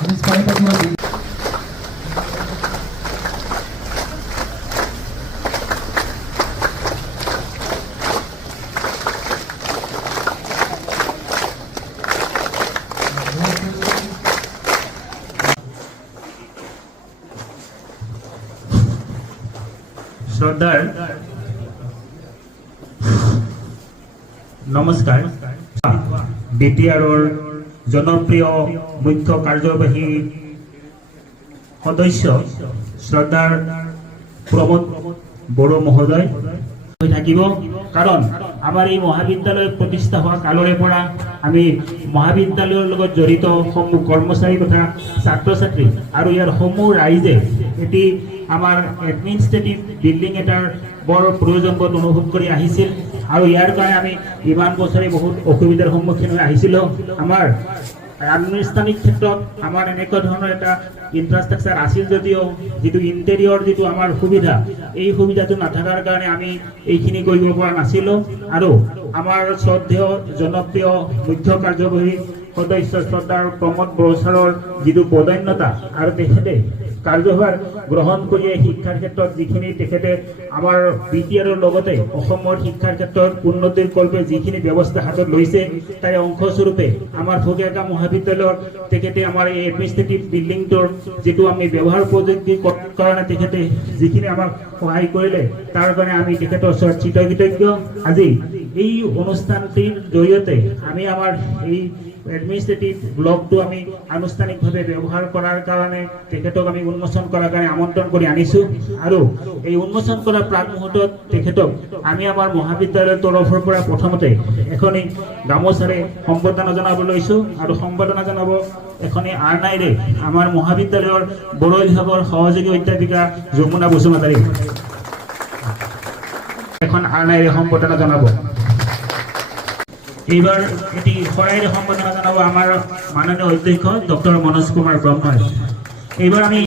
শ্ৰদ্ধাৰ নমস্কাৰ। বিটিআৰৰ জনপ্ৰিয় মুখ্য কাৰ্যবাহী সদস্য শ্ৰদ্ধাৰ প্ৰমোদ বড়ো মহোদয় থাকিব, কাৰণ আমাৰ এই মহাবিদ্যালয় প্ৰতিষ্ঠা হোৱা কালৰে পৰা আমি মহাবিদ্যালয়ৰ লগত জড়িত সমূহ কৰ্মচাৰী তথা ছাত্ৰ ছাত্ৰী আৰু ইয়াৰ সমূহ ৰাইজে এটি আমাৰ এডমিনিষ্ট্ৰেটিভ বিল্ডিং এটাৰ বৰ প্ৰয়োজন বোধ অনুভৱ কৰি আহিছিল আৰু ইয়াৰ কাৰণে আমি ইমান বছৰে বহুত অসুবিধাৰ সন্মুখীন হৈ আহিছিলোঁ। আমাৰ আনুষ্ঠানিক ক্ষেত্ৰত আমাৰ এনেকুৱা ধৰণৰ এটা ইনফ্ৰাষ্ট্ৰাকচাৰ আছিল যদিও যিটো ইণ্টেৰিয়ৰ যিটো আমাৰ সুবিধা, এই সুবিধাটো নাথাকাৰ কাৰণে আমি এইখিনি কৰিব পৰা নাছিলোঁ। আৰু আমাৰ শ্ৰদ্ধেয় জনপ্ৰিয় মুখ্য কাৰ্যবাহী সদস্য শ্ৰদ্ধাৰ প্ৰমোদ বড়ো ছাৰৰ যিটো বদান্যতা আৰু তেখেতে কাৰ্যভাৰ গ্ৰহণ কৰি শিক্ষাৰ ক্ষেত্ৰত যিখিনি তেখেতে আমাৰ বিটিআৰৰ লগতে অসমৰ শিক্ষাৰ ক্ষেত্ৰত উন্নতিৰ কল্পে যিখিনি ব্যৱস্থা হাতত লৈছে তাৰে অংশস্বৰূপে আমাৰ ফকীয়াগাঁও মহাবিদ্যালয়ৰ তেখেতে আমাৰ এই এডমিনিষ্ট্ৰেটিভ বিল্ডিংটোৰ যিটো আমি ব্যৱহাৰ উপযোগী কাৰণে তেখেতে যিখিনি আমাক সহায় কৰিলে তাৰ কাৰণে আমি তেখেতৰ ওচৰত চিৰকৃতজ্ঞ। আজি এই অনুষ্ঠানটিৰ জৰিয়তে আমি আমাৰ এই এডমিনিষ্ট্ৰেটিভ ব্লকটো আমি আনুষ্ঠানিকভাৱে ব্যৱহাৰ কৰাৰ কাৰণে তেখেতক আমি উন্মোচন কৰাৰ কাৰণে আমন্ত্ৰণ কৰি আনিছোঁ। আৰু এই উন্মোচন কৰাৰ প্ৰাক মুহূৰ্তত তেখেতক আমি আমাৰ মহাবিদ্যালয়ৰ তৰফৰ পৰা প্ৰথমতে এখনি গামোচাৰে সম্বৰ্ধনা জনাব লৈছোঁ আৰু সম্বৰ্ধনা জনাব এখনি আৰ্নাইৰে আমাৰ মহাবিদ্যালয়ৰ বড়ো বিভাগৰ সহযোগী অধ্যাপিকা যমুনা বসুমতাৰী এখন আৰ্নাইৰে সম্বৰ্ধনা জনাব। এইবাৰ এটি শৰাইৰে সম্বৰ্ধনা জনাব আমাৰ মাননীয় অধ্যক্ষ ডক্টৰ মনোজ কুমাৰ ব্ৰহ্মই। এইবাৰ আমি